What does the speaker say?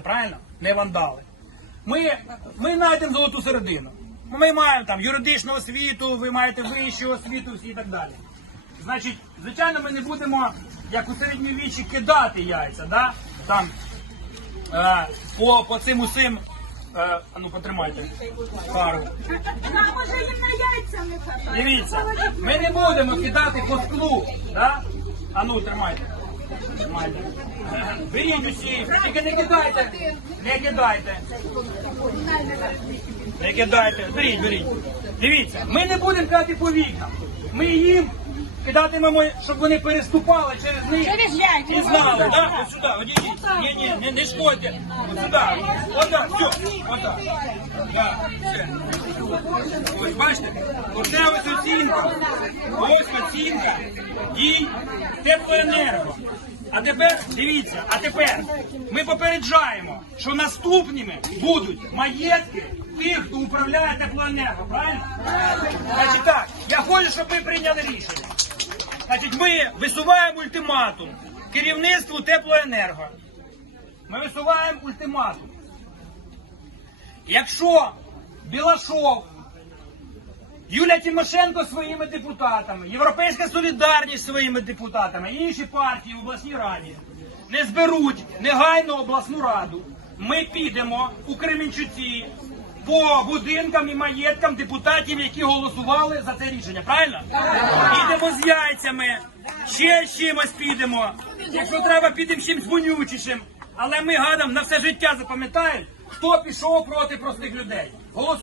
правильно? Не вандали. Ми, ми знайдемо золоту середину. Ми маємо там юридичну освіту, ви маєте вищу освіту всі і так далі. Значить, звичайно, ми не будемо, як у середньовіччі, кидати яйця, да? там, е, по, по цим усім. Е, ну потримайте пару. А може їм на яйця не? Дивіться, ми не будемо кидати по склу, да? А ну, тримайте. Беріть усі, тільки не кидайте. Не кидайте. Не кидайте. Беріть, беріть. Дивіться, ми не будемо кидати по вікнам. Ми їм кидатимемо, щоб вони переступали через них. І знали, да? Ось сюди, одійдіть. Ні, ні, не, не шкодьте. Ось сюди. Отак, все. Отак. Да, все. Ось бачите, оце ось оцінка. Ось оцінка дій теплоенерго. А тепер дивіться, а тепер ми попереджаємо, що наступними будуть маєтки тих, хто управляє теплоенерго, правильно? Значить так, я хочу, щоб ми прийняли рішення. Значить, ми висуваємо ультиматум керівництву теплоенерго. Ми висуваємо ультиматум. Якщо Білашов, Юлія Тимошенко своїми депутатами, Європейська солідарність своїми депутатами, інші партії в обласній раді не зберуть негайно обласну раду, ми підемо у Кременчуці по будинкам і маєткам депутатів, які голосували за це рішення. Правильно? Підемо з яйцями, ще з чимось підемо. Якщо треба, підемо чимось вонючішим. Але ми гадам на все життя запам'ятаємо, хто пішов проти простих людей. Голос...